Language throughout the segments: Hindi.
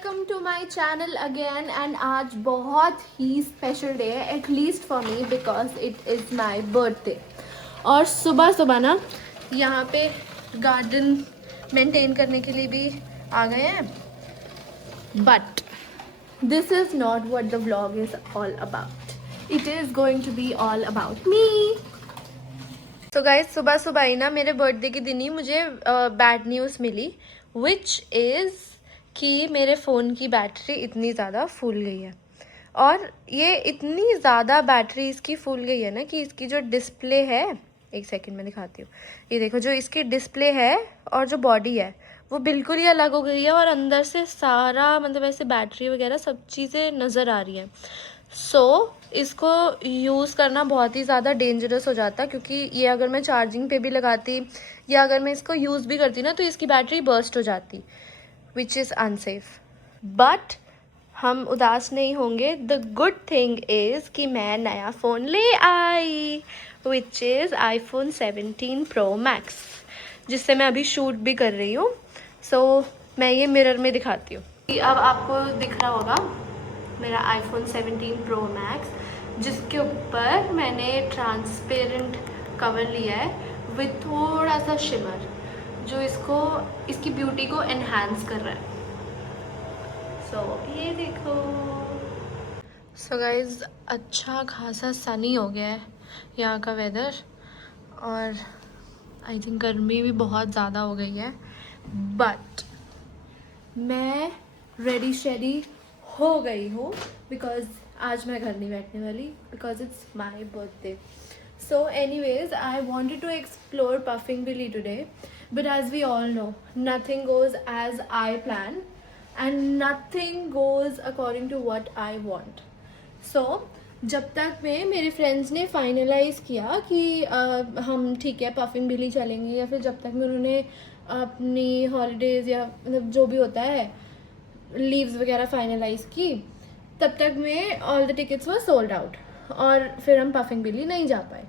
Welcome to my channel again and आज बहुत ही स्पेशल डे है at least for me because it is my birthday. और सुबह सुबह ना यहाँ पे गार्डन मेंटेन करने के लिए भी आ गए हैं, but this is not what the vlog is all about. It is going to be all about me. तो गाइज सुबह सुबह ही ना मेरे बर्थडे के दिन ही मुझे बैड न्यूज़ मिली विच इज़ कि मेरे फ़ोन की बैटरी इतनी ज़्यादा फूल गई है. और ये इतनी ज़्यादा बैटरी इसकी फूल गई है ना कि इसकी जो डिस्प्ले है, एक सेकंड में दिखाती हूँ. ये देखो, जो इसकी डिस्प्ले है और जो बॉडी है वो बिल्कुल ही अलग हो गई है और अंदर से सारा मतलब ऐसे बैटरी वगैरह सब चीज़ें नज़र आ रही हैं. इसको यूज़ करना बहुत ही ज़्यादा डेंजरस हो जाता, क्योंकि ये अगर मैं चार्जिंग पे भी लगाती या अगर मैं इसको यूज़ भी करती ना तो इसकी बैटरी बर्स्ट हो जाती, विच इज़ अनसेफ. बट हम उदास नहीं होंगे. द गुड थिंग इज़ कि मैं नया फ़ोन ले आई which is iPhone 17 Pro Max, जिससे मैं अभी शूट भी कर रही हूँ. मैं ये मिरर में दिखाती हूँ. अब आपको दिख रहा होगा मेरा iPhone 17 Pro Max, जिसके ऊपर मैंने ट्रांसपेरेंट कवर लिया है विथ थोड़ा सा शिमर, जो इसकी ब्यूटी को एनहांस कर रहा है. ये देखो. गाइज अच्छा खासा सनी हो गया है यहाँ का वेदर, और आई थिंक गर्मी भी बहुत ज़्यादा हो गई है. बट मैं रेडी शेडी हो गई हूँ बिकॉज आज मैं घर नहीं बैठने वाली because it's my birthday. Anyways, I wanted to explore Puffing Billy today, but as we all know, nothing goes as I plan and nothing goes according to what I want. जब तक में मेरे फ्रेंड्स ने फाइनलाइज़ किया कि हम ठीक है पफिंग बिली चलेंगे, या फिर जब तक में उन्होंने अपनी हॉलीडेज़ या मतलब जो भी होता है लीव्स वगैरह फाइनलाइज़ की, तब तक में all the tickets were sold out और फिर हम पफिंग बिली नहीं जा पाए.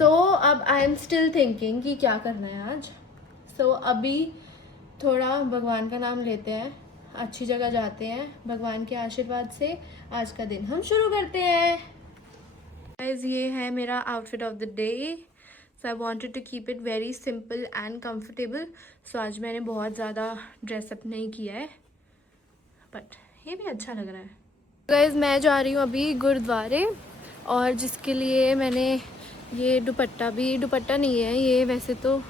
अब आई एम स्टिल थिंकिंग कि क्या करना है आज. अभी थोड़ा भगवान का नाम लेते हैं, अच्छी जगह जाते हैं, भगवान के आशीर्वाद से आज का दिन हम शुरू करते हैं. गाइस, ये है मेरा outfit of the day. I wanted to keep it very simple and comfortable. आज मैंने बहुत ज़्यादा ड्रेसअप नहीं किया है, बट ये भी अच्छा लग रहा है. गाइस, मैं जा रही हूँ अभी गुरुद्वारे, और जिसके लिए मैंने ये दुपट्टा नहीं है, ये वैसे तो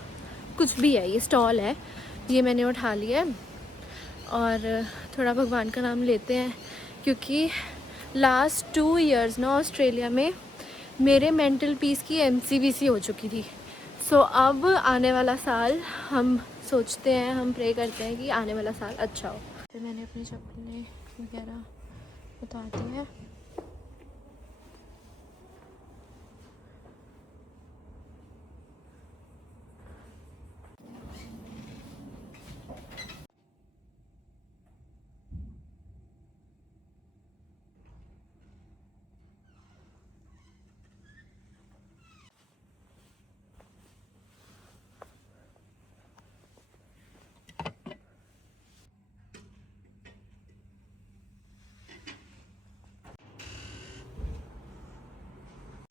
कुछ भी है, ये स्टॉल है, ये मैंने उठा लिया है. और थोड़ा भगवान का नाम लेते हैं, क्योंकि लास्ट 2 इयर्स ना ऑस्ट्रेलिया में मेरे मेंटल पीस की MCVC हो चुकी थी. अब आने वाला साल हम सोचते हैं, हम प्रे करते हैं कि आने वाला साल अच्छा हो. तो मैंने अपनी चप्पलें वगैरह उतार दी हैं.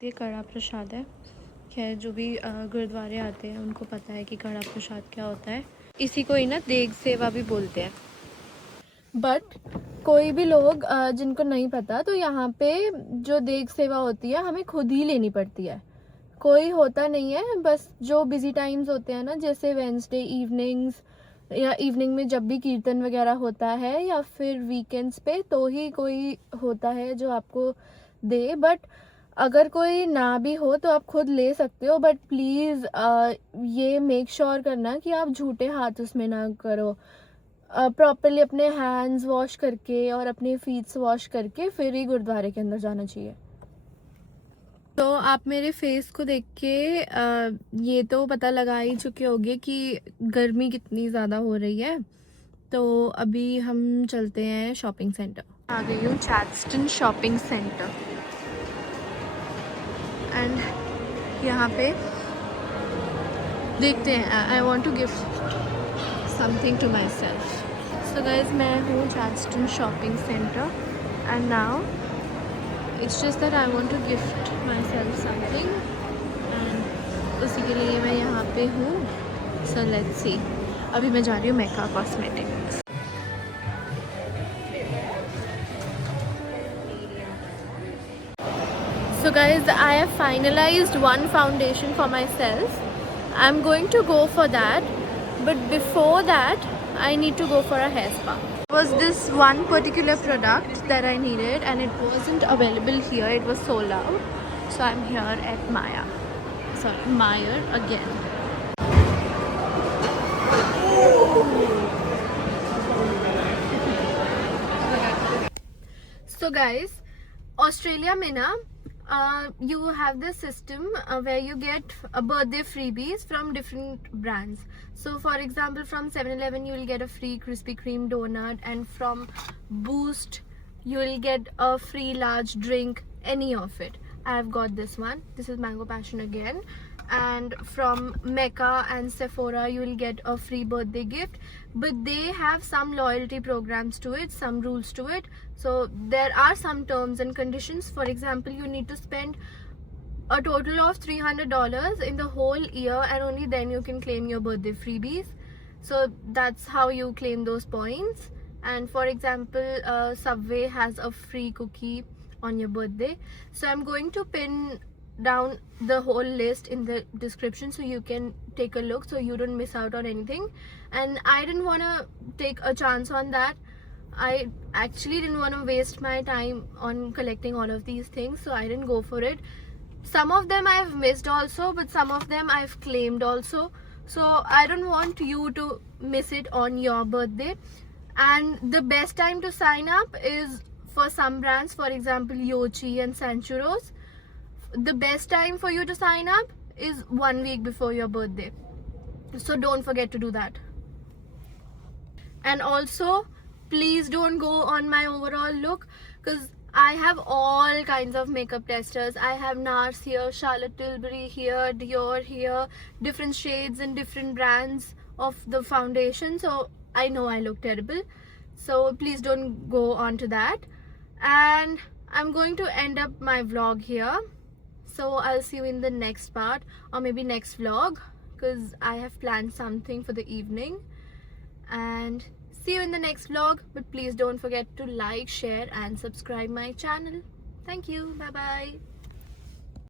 ये कड़ा प्रसाद है. खैर, जो भी गुरुद्वारे आते हैं उनको पता है कि कड़ा प्रसाद क्या होता है. इसी को ही ना देग सेवा भी बोलते हैं. बट कोई भी लोग जिनको नहीं पता, तो यहाँ पे जो देग सेवा होती है हमें खुद ही लेनी पड़ती है. कोई होता नहीं है, बस जो बिजी टाइम्स होते हैं ना, जैसे वेंसडे इवनिंग्स या इवनिंग में जब भी कीर्तन वगैरह होता है, या फिर वीकेंड्स पे, तो ही कोई होता है जो आपको दे. बट अगर कोई ना भी हो तो आप खुद ले सकते हो, बट प्लीज़ ये मेक श्योर करना कि आप झूठे हाथ उसमें ना करो. प्रॉपरली अपने हैंड्स वॉश करके और अपने फीट्स वॉश करके फिर ही गुरुद्वारे के अंदर जाना चाहिए. तो आप मेरे फेस को देख के ये तो पता लगा ही चुके होंगे कि गर्मी कितनी ज़्यादा हो रही है. तो अभी हम चलते हैं शॉपिंग सेंटर. आ गई हूँ चैडस्टन शॉपिंग सेंटर, एंड यहाँ पे देखते हैं. I want to give something to myself. So guys, मैं हूँ Charleston shopping centre and now it's just that I want to gift myself something and उसी के लिए मैं यहाँ पे हूँ. So let's see. अभी मैं जा रही हूँ मेका cosmetics. So guys, I have finalized one foundation for myself. I'm going to go for that, but before that I need to go for a hair spa. Was this one particular product that I needed and it wasn't available here, it was sold out. So I'm here at Meijer again. So guys, Australia में ना you have this system where you get birthday freebies from different brands. So for example, from 7-Eleven you will get a free Krispy Kreme donut, and from Boost you will get a free large drink, any of it. I have got this one. This is Mango Passion again. And from Mecca and Sephora you will get a free birthday gift, but they have some loyalty programs to it, some rules to it. So there are some terms and conditions. For example, you need to spend a total of $300 in the whole year, and only then you can claim your birthday freebies. So that's how you claim those points. And for example, Subway has a free cookie on your birthday. So I'm going to pin down the whole list in the description so you can take a look, so you don't miss out on anything. And I didn't want to take a chance on that. I actually didn't want to waste my time on collecting all of these things, so I didn't go for it. Some of them I've missed also, but some of them I've claimed also. So I don't want you to miss it on your birthday. And the best time to sign up is for some brands, for example Yochi and Sanchuros. The best time for you to sign up is 1 week before your birthday. So don't forget to do that. And also, please don't go on my overall look, because I have all kinds of makeup testers. I have NARS here, Charlotte Tilbury here, Dior here, different shades and different brands of the foundation. So I know I look terrible. So please don't go on to that. And I'm going to end up my vlog here. So I'll see you in the next part, or maybe next vlog, because I have planned something for the evening. And see you in the next vlog, but please don't forget to like, share and subscribe my channel. Thank you. Bye bye.